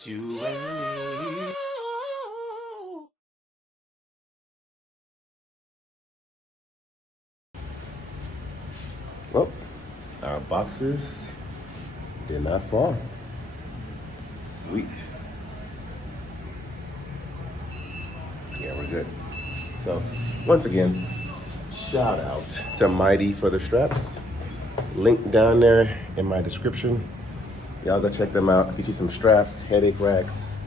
Just you and me. Well, our boxes did not fall. Sweet. Yeah, we're good. So, once again, shout out to Mighty for the straps. Link down there in my description. Y'all go check them out. Get you some straps, headache racks,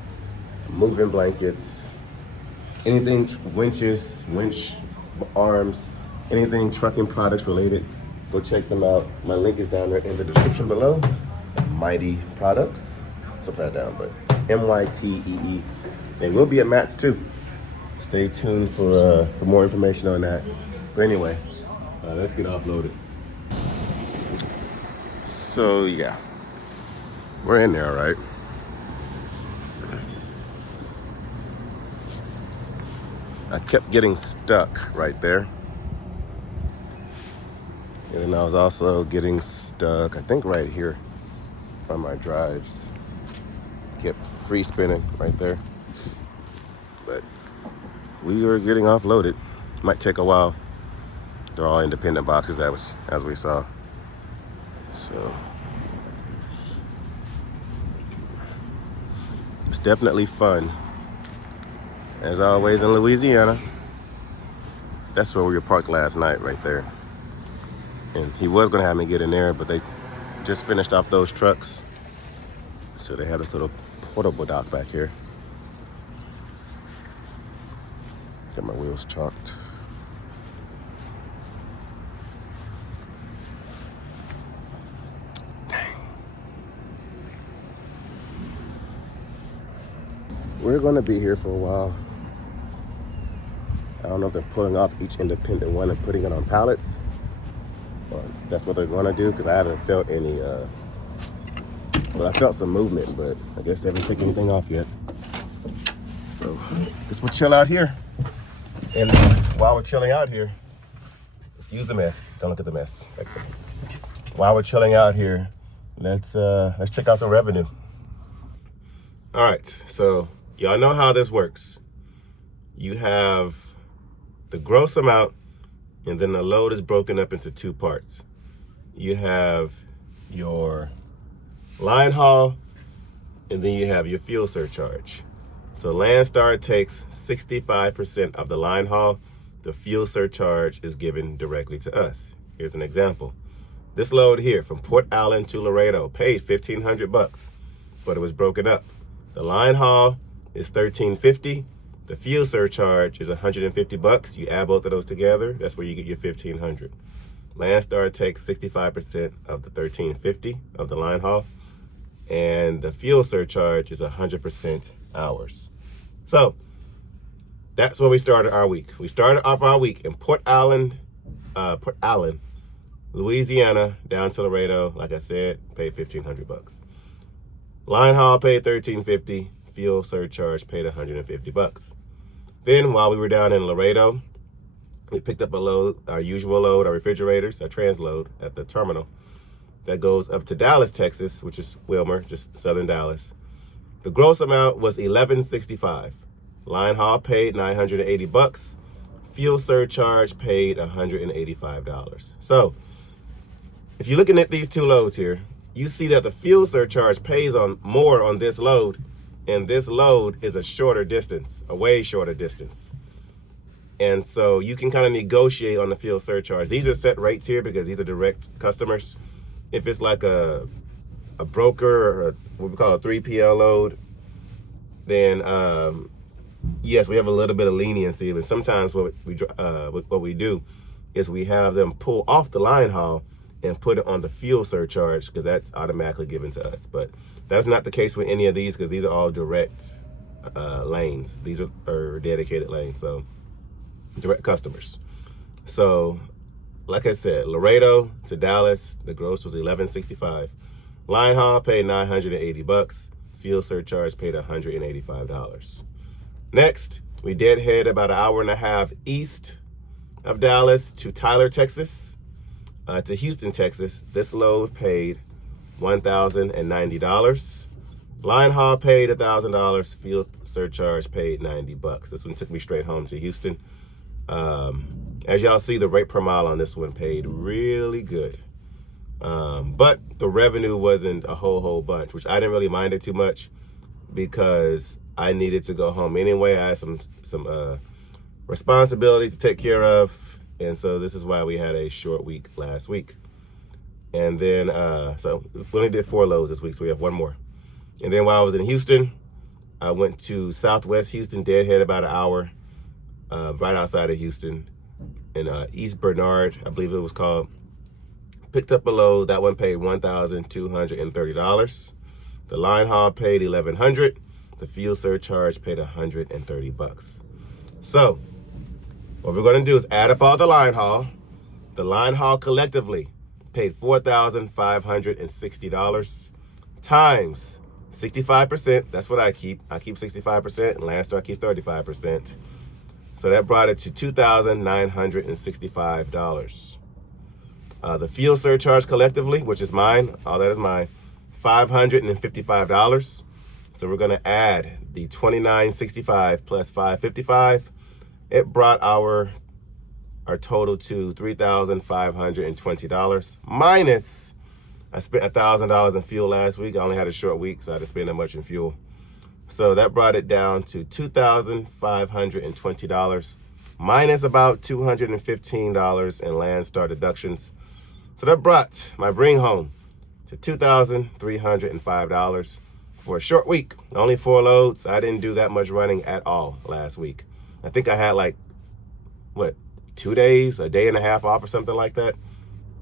moving blankets, anything winches, winch arms, anything trucking products related. Go check them out. My link is down there in the description below. Mighty Products. It's upside down, but MYTEE. They will be at Matt's too. Stay tuned for more information on that. But anyway, let's get offloaded. So yeah, we're in there, right? I kept getting stuck right there. And then I was also getting stuck, I think right here on my drives. Kept free spinning right there. But we were getting offloaded. Might take a while. They're all independent boxes as we saw. So it's definitely fun. As always in Louisiana. That's where we were parked last night, right there. And he was gonna have me get in there, but they just finished off those trucks. So they had this little portable dock back here. Got my wheels chalked. Dang. We're gonna be here for a while. I don't know if they're pulling off each independent one and putting it on pallets. Or that's what they're gonna do, because I haven't felt any, well, I felt some movement, but I guess they haven't taken anything off yet. So, guess we'll chill out here. And while we're chilling out here, excuse the mess, don't look at the mess. While we're chilling out here, let's check out some revenue. All right, so y'all know how this works. You have the gross amount, and then the load is broken up into two parts. You have your line haul, and then you have your fuel surcharge. So Landstar takes 65% of the line haul. The fuel surcharge is given directly to us. Here's an example. This load here from Port Allen to Laredo paid $1,500, but it was broken up. The line haul is $1,350. The fuel surcharge is $150. You add both of those together, that's where you get your $1,500. Landstar takes 65% of the $1,350 of the line haul, and the fuel surcharge is 100% ours. So that's where we started our week. We started off our week in Port Allen, Louisiana, down to Laredo. Like I said, paid $1,500. Line haul paid $1,350. Fuel surcharge paid $150. Then while we were down in Laredo, we picked up a load, our usual load, our refrigerators, our transload at the terminal that goes up to Dallas, Texas, which is Wilmer, just southern Dallas. The gross amount was $1,165. Line haul paid $980. Fuel surcharge paid $185. So if you're looking at these two loads here, you see that the fuel surcharge pays on more on this load, and this load is a shorter distance, a way shorter distance. And so you can kind of negotiate on the fuel surcharge. These are set rates here because these are direct customers. If it's like a broker or what we call a 3PL load, then yes, we have a little bit of leniency. But sometimes what we do is we have them pull off the line haul and put it on the fuel surcharge, because that's automatically given to us. But that's not the case with any of these, because these are all direct lanes. These are dedicated lanes, so direct customers. So like I said, Laredo to Dallas, the gross was $1,165. Line haul paid $980. Fuel surcharge paid $185. Next, we did head about an hour and a half east of Dallas to Tyler, Texas. To Houston, Texas. This load paid $1,090. Line haul paid $1,000. Fuel surcharge paid $90. This one took me straight home to Houston. As y'all see, the rate per mile on this one paid really good. But the revenue wasn't a whole bunch, which I didn't really mind it too much because I needed to go home anyway. I had some responsibilities to take care of, and so this is why we had a short week last week. And then so we only did 4 loads this week, so we have 1 more. And then while I was in Houston, I went to Southwest Houston, deadhead about an hour, right outside of Houston, in East Bernard, I believe it was called. Picked up a load. That one paid $1,230. The line haul paid $1,100. The fuel surcharge paid $130. So what we're going to do is add up all the line haul. The line haul collectively paid $4,560 times 65%. That's what I keep. I keep 65%, and Landstar keeps 35%. So that brought it to $2,965. The fuel surcharge collectively, which is mine, all that is mine, $555. So we're gonna add the $2,965 plus $555. It brought our total to $3,520 minus, I spent $1,000 in fuel last week. I only had a short week, so I didn't spend that much in fuel. So that brought it down to $2,520 minus about $215 in Landstar deductions. So that brought my bring home to $2,305 for a short week. Only 4 loads. I didn't do that much running at all last week. I think I had like, 2 days, a day and a half off or something like that.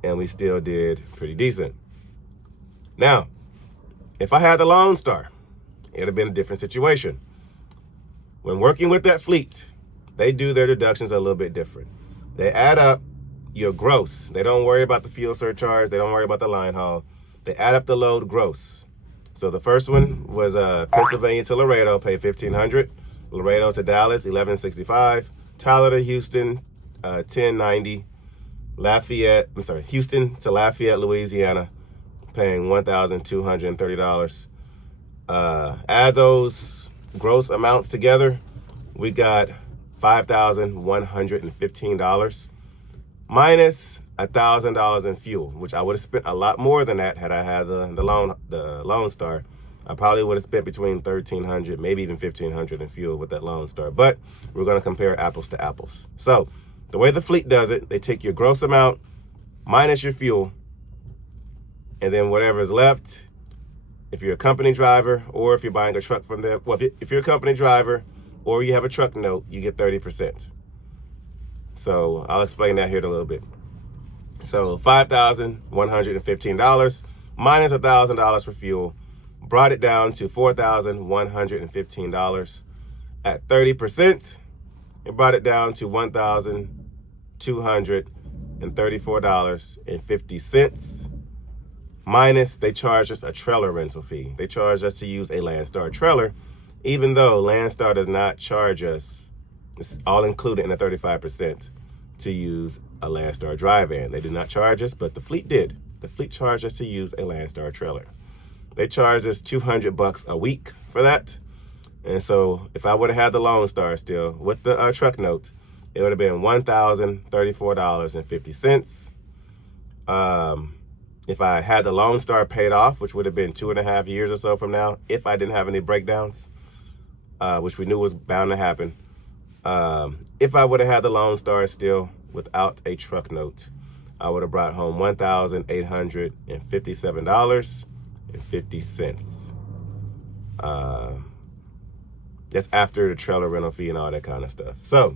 And we still did pretty decent. Now, if I had the Lone Star, it'd have been a different situation. When working with that fleet, they do their deductions a little bit different. They add up your gross. They don't worry about the fuel surcharge. They don't worry about the line haul. They add up the load gross. So the first one was Pennsylvania to Laredo, paid $1,500. Laredo to Dallas, $1,165. Tyler to Houston, $1,090. Houston to Lafayette, Louisiana, paying $1,230. Add those gross amounts together, we got $5,115 minus $1,000 in fuel, which I would have spent a lot more than that had I had the Lone Star. I probably would have spent between $1,300, maybe even $1,500 in fuel with that Lone Star. But we're going to compare apples to apples. So the way the fleet does it, they take your gross amount minus your fuel, and then whatever is left, if you're a company driver or if you're buying a truck from them, well, if you're a company driver or you have a truck note, you get 30%. So I'll explain that here in a little bit. So $5,115 minus $1,000 for fuel brought it down to $4,115. At 30%, it brought it down to $1,234.50. Minus, they charge us a trailer rental fee. They charge us to use a Landstar trailer, even though Landstar does not charge us, it's all included in the 35%, to use a Landstar dry van. They did not charge us, but the fleet did. The fleet charged us to use a Landstar trailer. They charged us $200 a week for that. And so if I would have had the Lone Star still with the truck note, it would have been $1,034.50. If I had the Lone Star paid off, which would have been 2.5 years or so from now, if I didn't have any breakdowns, which we knew was bound to happen. If I would have had the Lone Star still without a truck note, I would have brought home $1,857.50. That's after the trailer rental fee and all that kind of stuff. So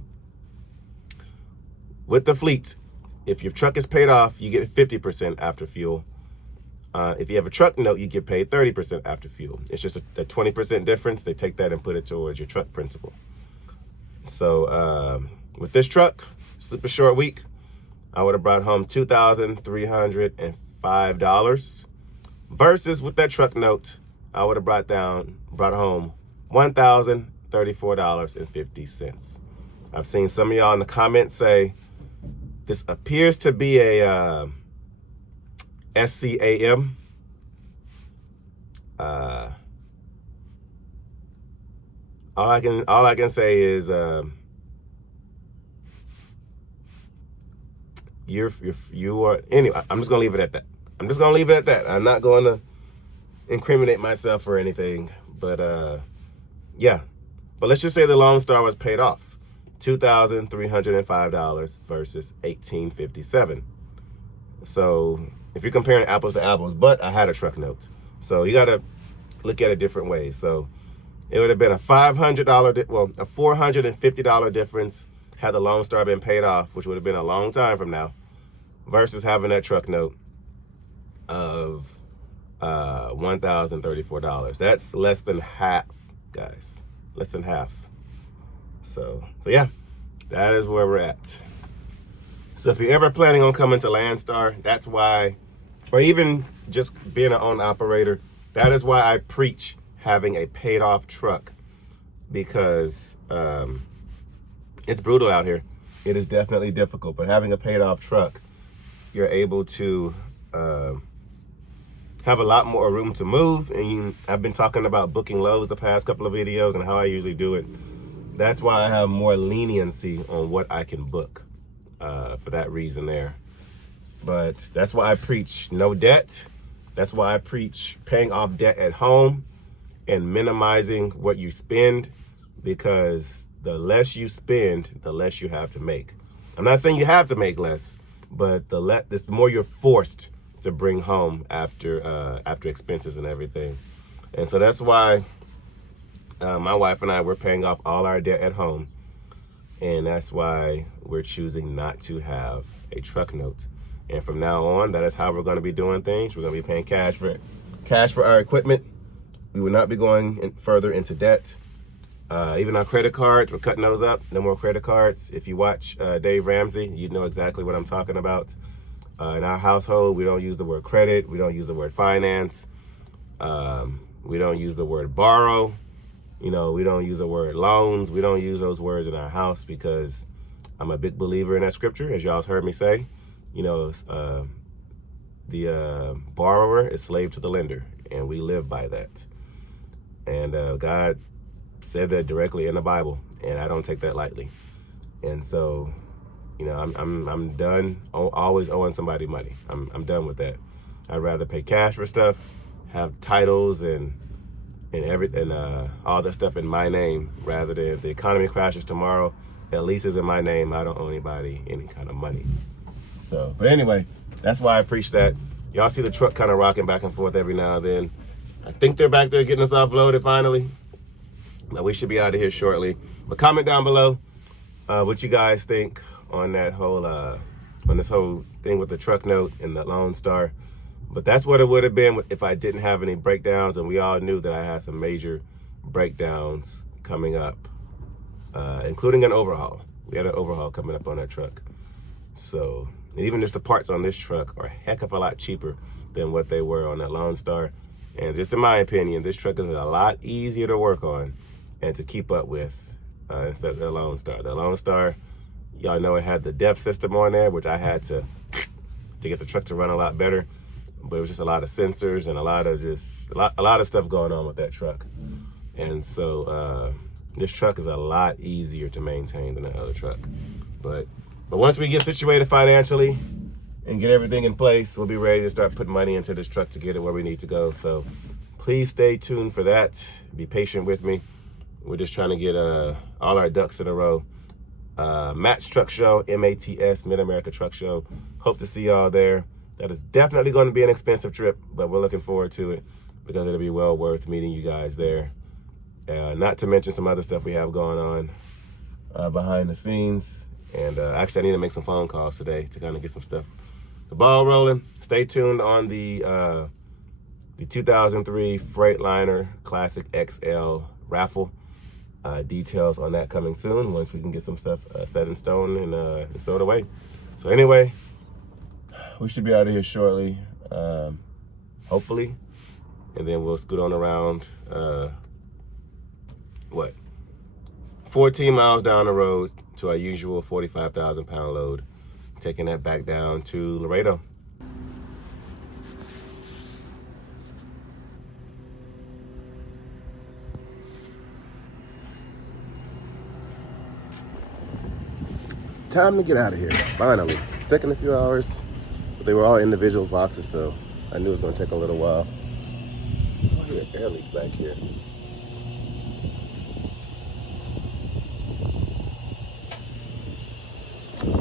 with the fleet, if your truck is paid off, you get 50% after fuel. If you have a truck note, you get paid 30% after fuel. It's just a 20% difference. They take that and put it towards your truck principal. So with this truck, super short week, I would have brought home $2,305 versus with that truck note, I would have brought home $1,034.50. I've seen some of y'all in the comments say, this appears to be a SCAM. all I can say is you are anyway. I'm just gonna leave it at that. I'm not going to incriminate myself or anything, but yeah. But let's just say the Lone Star was paid off, $2,305 versus $1,857. So if you're comparing apples to apples, but I had a truck note, so you got to look at it different ways. So it would have been a $450 difference had the Lone Star been paid off, which would have been a long time from now, versus having that truck note of $1,034. That's less than half, guys. Less than half. So yeah, that is where we're at. So if you're ever planning on coming to Landstar, that's why, or even just being an owner operator, that is why I preach having a paid off truck, because it's brutal out here. It is definitely difficult, but having a paid off truck, you're able to have a lot more room to move. And I've been talking about booking loads the past couple of videos and how I usually do it. That's why I have more leniency on what I can book for that reason there. But that's why I preach no debt. That's why I preach paying off debt at home and minimizing what you spend, because the less you spend, the less you have to make. I'm not saying you have to make less, but the more you're forced to bring home after expenses and everything. And so that's why my wife and I, we're paying off all our debt at home, and that's why we're choosing not to have a truck note. And from now on, that is how we're going to be doing things. We're going to be paying cash for our equipment. We will not be going further into debt. Even our credit cards, we're cutting those up. No more credit cards. If you watch Dave Ramsey, you know exactly what I'm talking about. In our household, we don't use the word credit. We don't use the word finance. We don't use the word borrow. We don't use the word loans. We don't use those words in our house, because I'm a big believer in that scripture, as y'all heard me say. The borrower is slave to the lender, and we live by that. And God said that directly in the Bible, and I don't take that lightly. And so, I'm done always owing somebody money. I'm done with that. I'd rather pay cash for stuff, have titles and everything, all that stuff in my name, rather than if the economy crashes tomorrow, at least it's in my name. I don't owe anybody any kind of money. So, but anyway, that's why I preach that. Y'all see the truck kind of rocking back and forth every now and then. I think they're back there getting us offloaded finally, but we should be out of here shortly. But comment down below what you guys think on that whole on this whole thing with the truck note and the Lone Star. But that's what it would have been if I didn't have any breakdowns, and we all knew that I had some major breakdowns coming up, including an overhaul. We had an overhaul coming up on that truck. So even just the parts on this truck are a heck of a lot cheaper than what they were on that Lone Star. And just in my opinion, this truck is a lot easier to work on and to keep up with instead of the Lone Star. The Lone Star, y'all know it had the DEF system on there, which I had to get the truck to run a lot better. But it was just a lot of sensors and a lot of stuff going on with that truck. And so this truck is a lot easier to maintain than the other truck. But once we get situated financially and get everything in place, we'll be ready to start putting money into this truck to get it where we need to go. So please stay tuned for that. Be patient with me. We're just trying to get all our ducks in a row. MATS Truck Show, MATS, Mid-America Truck Show. Hope to see y'all there. That is definitely going to be an expensive trip, but we're looking forward to it because it'll be well worth meeting you guys there. Not to mention some other stuff we have going on behind the scenes. And actually, I need to make some phone calls today to kind of get some stuff, the ball rolling. Stay tuned on the 2003 Freightliner Classic XL raffle. Details on that coming soon once we can get some stuff set in stone and stowed away. So anyway, we should be out of here shortly, hopefully, and then we'll scoot on around 14 miles down the road to our usual 45,000 pound load, taking that back down to Laredo. time to get out of here, finally. It's taking a few hours, but they were all individual boxes, so I knew it was gonna take a little while. Oh, I hear an air leak back here.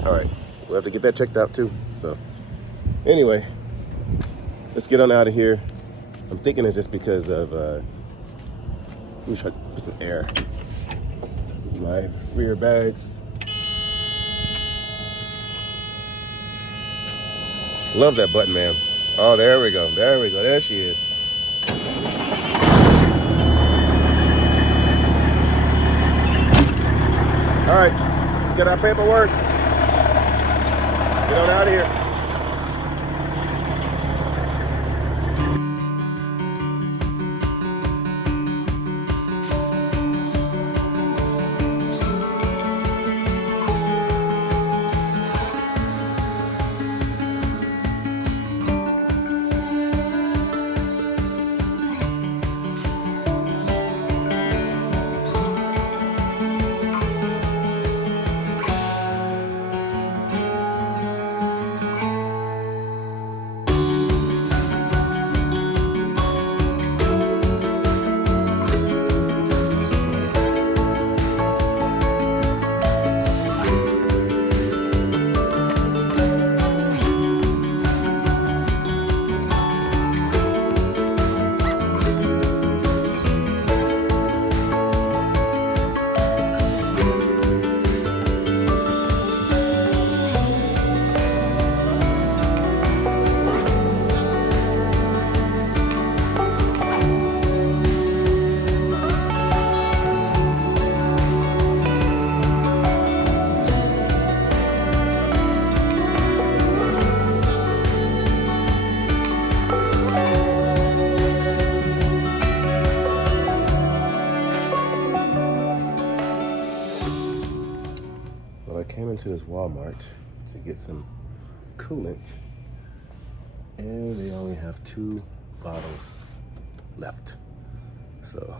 All right, we'll have to get that checked out too. So anyway, let's get on out of here. I'm thinking it's just because of, let me try to put some air in my rear bags. Love that button, man. Oh, there we go. There we go. There she is. All right, let's get our paperwork. Get on out of here. To this Walmart to get some coolant, and they only have 2 bottles left. So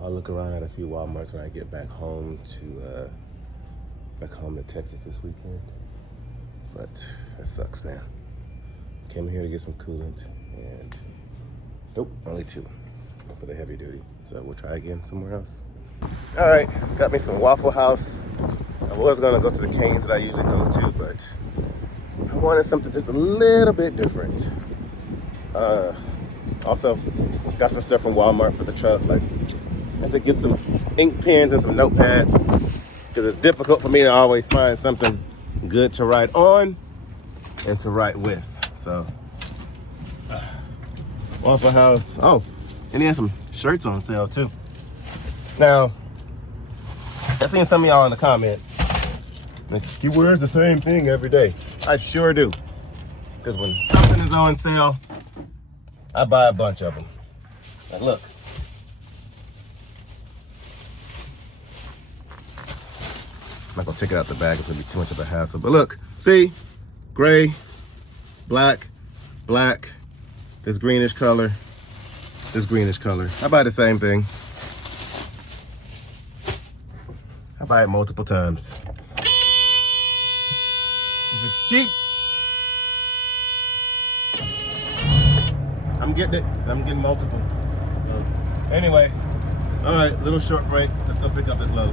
I'll look around at a few Walmarts when I get back home to Texas this weekend. But that sucks, man. Came here to get some coolant, and nope, only 2 for the heavy duty. So we'll try again somewhere else. All right, got me some Waffle House. I was gonna go to the Cane's that I usually go to, but I wanted something just a little bit different. Also, got some stuff from Walmart for the truck. Like, I have to get some ink pens and some notepads because it's difficult for me to always find something good to write on and to write with. So, Waffle House. Oh, and he has some shirts on sale too. Now, I've seen some of y'all in the comments, like, he wears the same thing every day. I sure do. Because when something is on sale, I buy a bunch of them. Like, look. I'm not gonna take it out the bag, it's gonna be too much of a hassle. But look, see? Gray, black, black, this greenish color, this greenish color. I buy the same thing. I buy it multiple times. If it's cheap, I'm getting it. I'm getting multiple. So anyway, all right, little short break. Let's go pick up this load.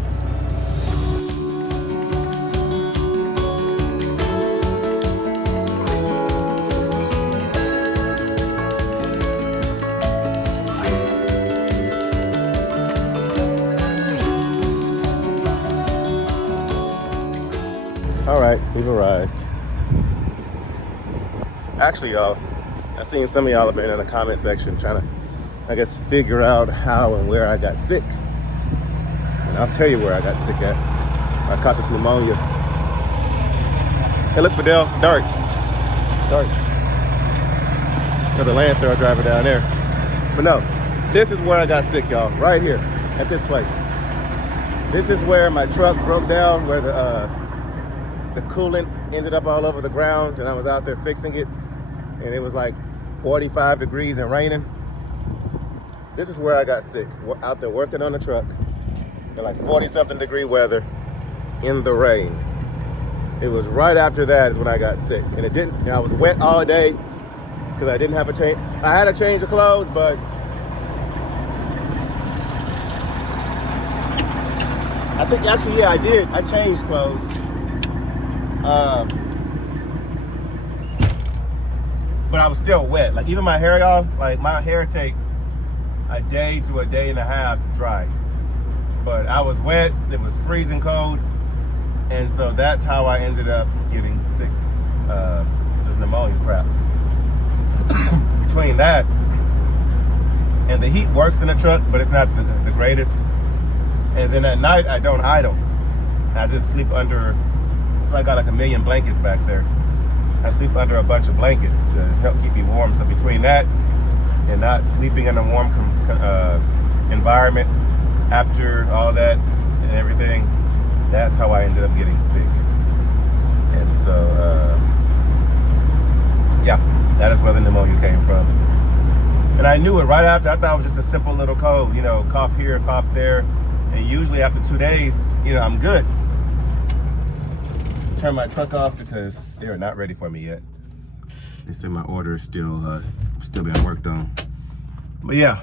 All right, we've arrived. Actually, y'all, I've seen some of y'all have been in the comment section trying to, I guess, figure out how and where I got sick. And I'll tell you where I got sick at. I caught this pneumonia. Hey, look, Fidel, Dark. Another Landstar driver down there. But no, this is where I got sick, y'all, right here at this place. This is where my truck broke down, where the coolant ended up all over the ground, and I was out there fixing it, and it was like 45 degrees and raining. This is where I got sick, out there working on the truck in like 40-something degree weather in the rain. it was right after that is when I got sick. And it didn't, and I was wet all day because I didn't have a change. I had a change of clothes, but I think actually, yeah, I did. I changed clothes. But I was still wet. Like even my hair, y'all, like my hair takes a day to a day and a half to dry. But I was wet, it was freezing cold. And so that's how I ended up getting sick, this pneumonia crap. Between that and the heat works in the truck, but it's not the greatest. And then at night, I don't idle. I just sleep under, so I got like a million blankets back there. I sleep under a bunch of blankets to help keep me warm. So between that and not sleeping in a warm environment after all that and everything, that's how I ended up getting sick. And so, yeah, that is where the pneumonia came from. And I knew it right after. I thought it was just a simple little cold, you know, cough here, cough there. And usually after 2 days, you know, I'm good. Turn my truck off because they are not ready for me yet. They said my order is still being worked on. But yeah,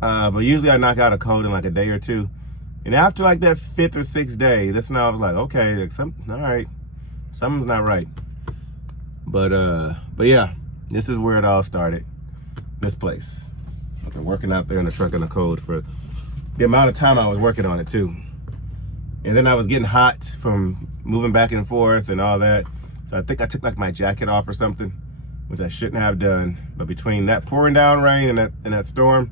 but usually I knock out a cold in like a day or two. And after like that 5th or 6th day, that's when I was like, okay, like all right, something's not right. But yeah, this is where it all started. This place. I've been working out there in the truck in the cold for the amount of time I was working on it too. And then I was getting hot from moving back and forth and all that. So I think I took like my jacket off or something, which I shouldn't have done. But between that pouring down rain and that storm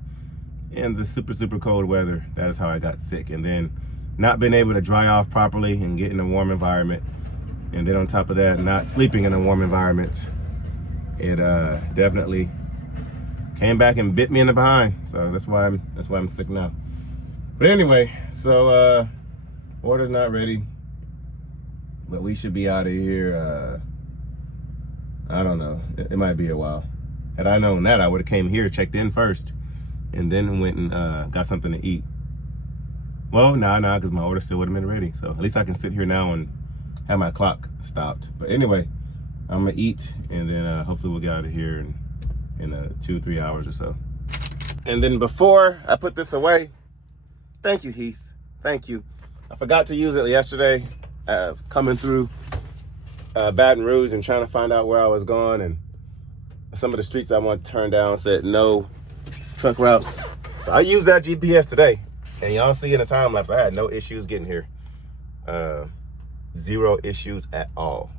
and the super, super cold weather, that is how I got sick. And then not being able to dry off properly and get in a warm environment. And then on top of that, not sleeping in a warm environment. It definitely came back and bit me in the behind. So that's why I'm sick now. But anyway, so order's not ready, but we should be out of here. I don't know. It might be a while. Had I known that, I would have came here, checked in first, and then went and got something to eat. Well, nah, because my order still would have been ready. So at least I can sit here now and have my clock stopped. But anyway, I'm gonna eat, and then hopefully we'll get out of here in 2-3 hours or so. And then before I put this away, thank you, Heath. Thank you. I forgot to use it yesterday, coming through Baton Rouge and trying to find out where I was going, and some of the streets I want to turn down said no truck routes. So I used that GPS today, and y'all see in the time lapse, I had no issues getting here. 0 issues at all.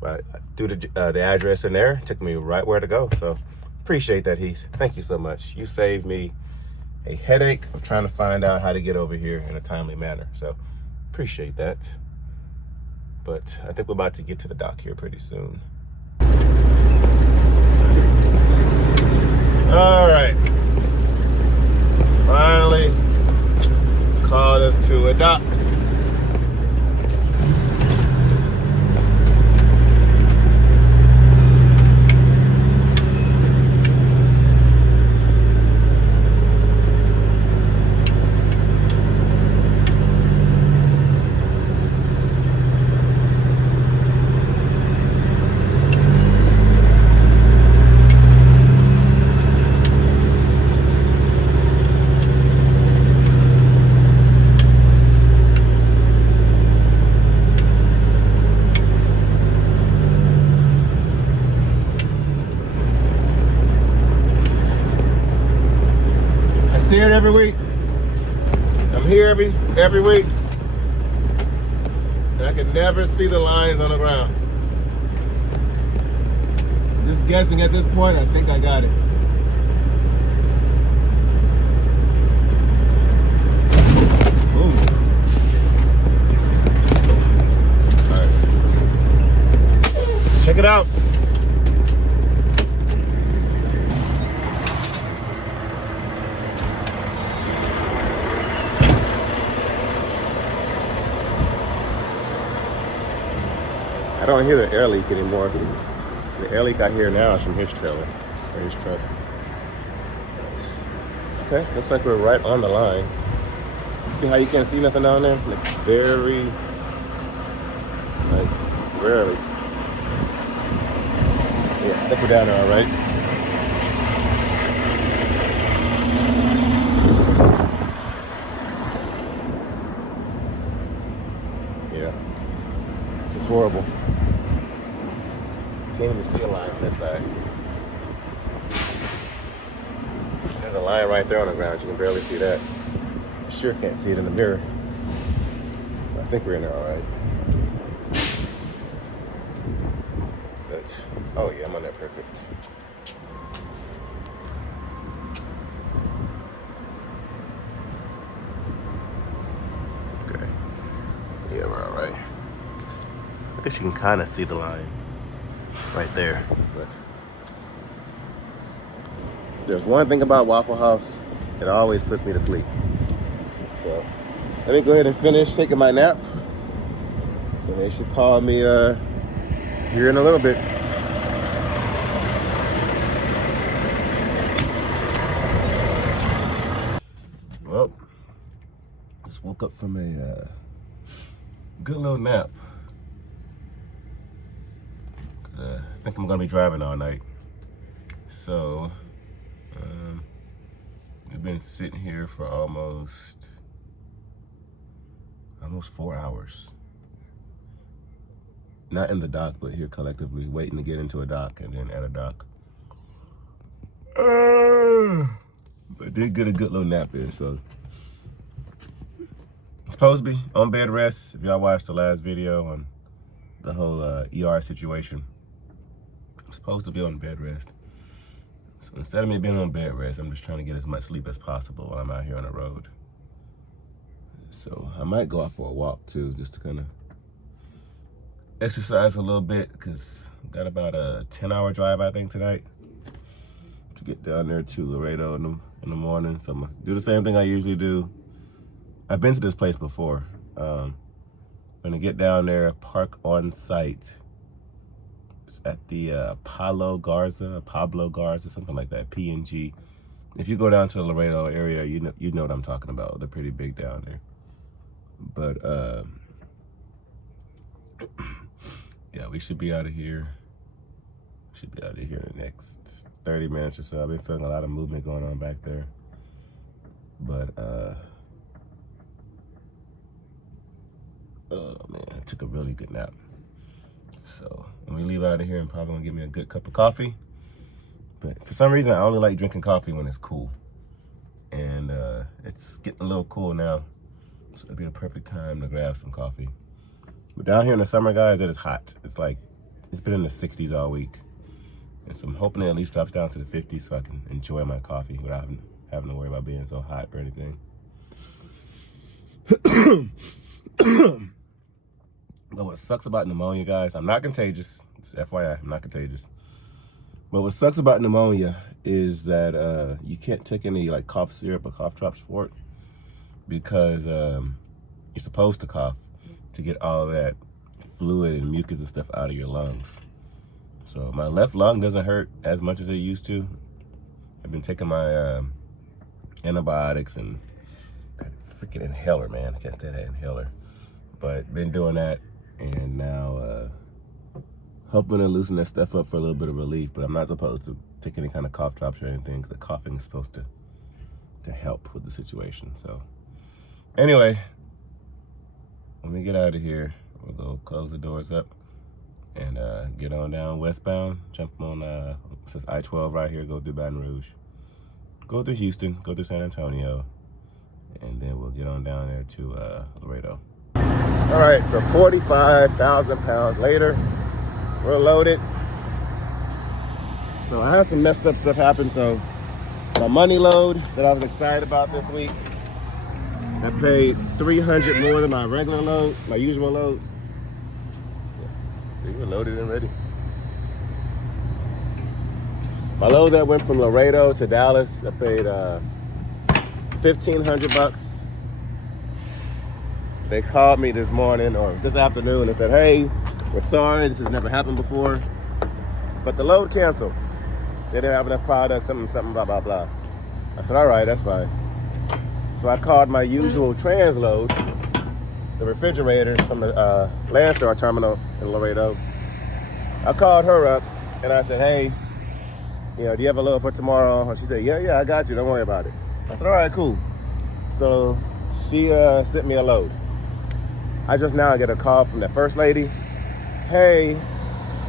But through the address in there, it took me right where to go. So appreciate that, Heath. Thank you so much. You saved me a headache of trying to find out how to get over here in a timely manner. So appreciate that. But I think we're about to get to the dock here pretty soon. All right. Finally called us to a dock. See it every week. I'm here every week, and I can never see the lines on the ground. Just guessing at this point, I think I got it. Ooh. All right. Check it out. I don't hear the air leak anymore. The air leak I hear now is from his trailer, or his truck. Okay, looks like we're right on the line. See how you can't see nothing down there? Like very, like Barely. Yeah, I think we're down there all right. Yeah, this is horrible. Can't even see a line on this side. There's a line right there on the ground. You can barely see that. Sure can't see it in the mirror. But I think we're in there all right. But, oh yeah, I'm on there perfect. Okay. Yeah, we're all right. I guess you can kind of see the line right there. But there's one thing about Waffle House, it always puts me to sleep. So let me go ahead and finish taking my nap. And they should call me here in a little bit. Well, just woke up from a good little nap. I think I'm gonna be driving all night. So I've been sitting here for almost 4 hours. Not in the dock, but here collectively, waiting to get into a dock and then at a dock. But did get a good little nap in, so. I'm supposed to be on bed rest. If y'all watched the last video on the whole ER situation, I'm supposed to be on bed rest. So instead of me being on bed rest, I'm just trying to get as much sleep as possible while I'm out here on the road. So I might go out for a walk too, just to kind of exercise a little bit, because I've got about a 10-hour drive, I think, tonight to get down there to Laredo in the morning. So I'm gonna do the same thing I usually do. I've been to this place before. I'm gonna get down there, park on site. It's at the Pablo Garza, something like that, PNG. If you go down to the Laredo area, you know what I'm talking about. They're pretty big down there. But yeah, we should be out of here. Should be out of here in the next 30 minutes or so. I've been feeling a lot of movement going on back there. But oh man, I took a really good nap. So when we leave out of here, I'm probably gonna get me a good cup of coffee. But for some reason, I only like drinking coffee when it's cool. And it's getting a little cool now. So it'd be the perfect time to grab some coffee. But down here in the summer, guys, it is hot. It's been in the 60s all week. And so I'm hoping it at least drops down to the 50s so I can enjoy my coffee without having to worry about being so hot or anything. But what sucks about pneumonia, guys, I'm not contagious. Just FYI, I'm not contagious. But what sucks about pneumonia is that you can't take any like cough syrup or cough drops for it, because you're supposed to cough to get all that fluid and mucus and stuff out of your lungs. So my left lung doesn't hurt as much as it used to. I've been taking my antibiotics and that freaking inhaler, man. I can't stand that inhaler. But been doing that, and now hoping to loosen that stuff up for a little bit of relief. But I'm not supposed to take any kind of cough drops or anything, because the coughing is supposed to help with the situation. So anyway, when we get out of here, we'll go close the doors up and get on down westbound, jump on since I-12 right here, go through Baton Rouge, go through Houston, go through San Antonio, and then we'll get on down there to Laredo. All right, so 45,000 pounds later, we're loaded. So I had some messed up stuff happen. So my money load that I was excited about this week, I paid $300 more than my regular load, my usual load. We were loaded and ready. My load that went from Laredo to Dallas, I paid $1,500. They called me this morning or this afternoon and said, hey, we're sorry, this has never happened before, but the load canceled. They didn't have enough product, something, blah, blah, blah. I said, all right, that's fine. So I called my usual transload, the refrigerators from the Landstar terminal in Laredo. I called her up and I said, hey, you know, do you have a load for tomorrow? And she said, yeah, I got you. Don't worry about it. I said, all right, cool. So she sent me a load. I just now get a call from the first lady. Hey,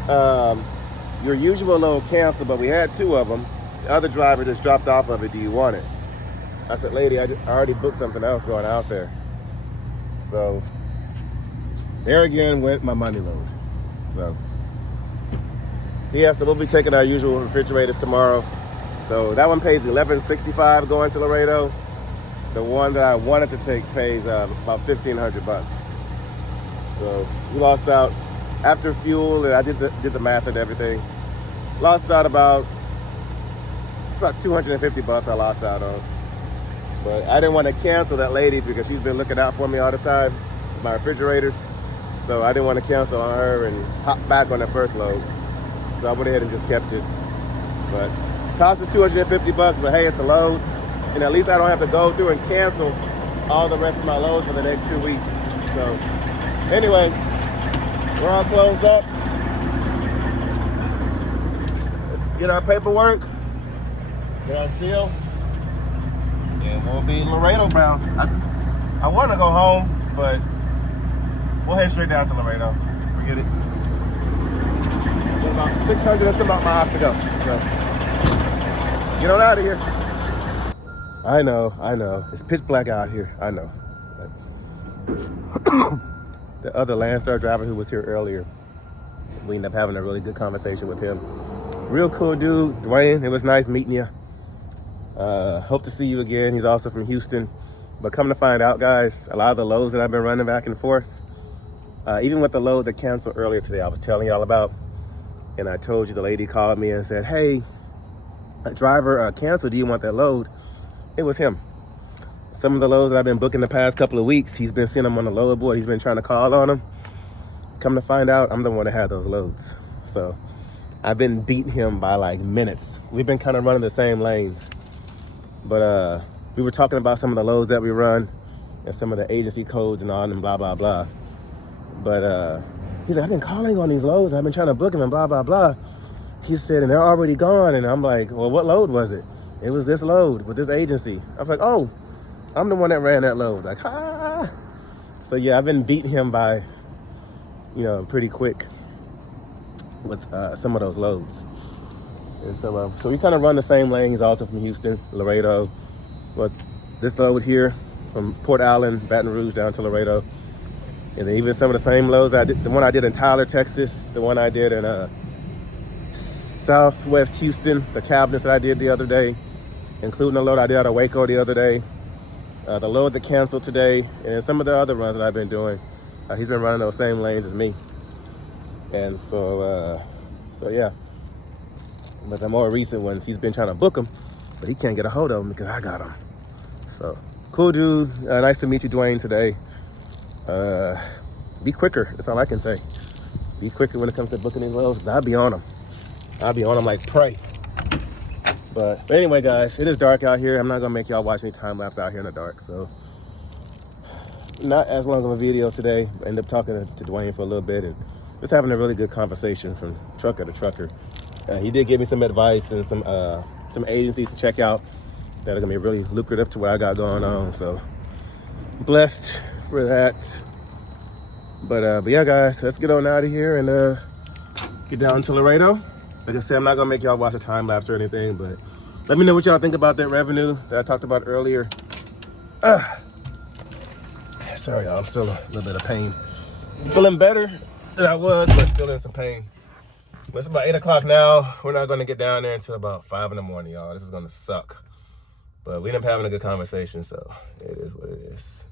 your usual load canceled, but we had 2 of them. The other driver just dropped off of it. Do you want it? I said, lady, I already booked something else going out there. So there again went my money load. So yeah, so we'll be taking our usual refrigerators tomorrow. So that one pays $11.65 going to Laredo. The one that I wanted to take pays about $1,500. So we lost out after fuel, and I did the math and everything. Lost out about $250 I lost out on. But I didn't want to cancel that lady because she's been looking out for me all this time, my refrigerators. So I didn't want to cancel on her and hop back on that first load. So I went ahead and just kept it. But it cost us $250, but hey, it's a load. And at least I don't have to go through and cancel all the rest of my loads for the next 2 weeks. So anyway, we're all closed up. Let's get our paperwork, get our seal, and we'll be in Laredo bound. I want to go home, but we'll head straight down to Laredo. Forget it. Got about 600 and some miles to go. So get on out of here. I know. It's pitch black out here. I know. The other Landstar driver who was here earlier, we ended up having a really good conversation with him. Real cool dude, Dwayne. It was nice meeting you. Hope to see you again. He's also from Houston. But come to find out, guys, a lot of the loads that I've been running back and forth, even with the load that canceled earlier today, I was telling y'all about, and I told you the lady called me and said, hey, a driver canceled. Do you want that load? It was him. Some of the loads that I've been booking the past couple of weeks, he's been seeing them on the load board. He's been trying to call on them. Come to find out, I'm the one that had those loads. So I've been beating him by like minutes. We've been kind of running the same lanes. But we were talking about some of the loads that we run and some of the agency codes and all and blah, blah, blah. But he's like, I've been calling on these loads. I've been trying to book them and blah, blah, blah. He said, and they're already gone. And I'm like, well, what load was it? It was this load with this agency. I was like, oh, I'm the one that ran that load. Like, ah. So yeah, I've been beating him by, pretty quick with some of those loads. And so we kind of run the same lane. He's also from Houston, Laredo. But this load here from Port Allen, Baton Rouge down to Laredo. And then even some of the same loads I did, the one I did in Tyler, Texas, the one I did in Southwest Houston, the cabinets that I did the other day, including the load I did out of Waco the other day, the load that canceled today, and some of the other runs that I've been doing. He's been running those same lanes as me. And so yeah. But the more recent ones, he's been trying to book them, but he can't get a hold of them because I got them. So, cool dude. Nice to meet you, Dwayne, today. Be quicker. That's all I can say. Be quicker when it comes to booking these loads, because I'll be on them. I'll be on them like prey. But anyway, guys, it is dark out here. I'm not going to make y'all watch any time lapse out here in the dark. So, not as long of a video today. I ended up talking to Dwayne for a little bit and just having a really good conversation from trucker to trucker. He did give me some advice and some agencies to check out that are going to be really lucrative to what I got going on. So, blessed for that. But yeah, guys, let's get on out of here and get down to Laredo. Like I said, I'm not going to make y'all watch a time lapse or anything, but let me know what y'all think about that revenue that I talked about earlier. Sorry, y'all, I'm still a little bit of pain. Feeling better than I was, but still in some pain. But it's about 8 o'clock now. We're not going to get down there until about 5 in the morning, y'all. This is going to suck. But we ended up having a good conversation, so it is what it is.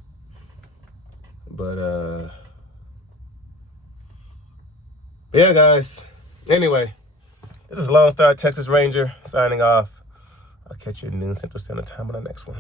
But yeah, guys. Anyway, this is Lone Star Texas Ranger signing off. I'll catch you at noon Central Standard Time on the next one.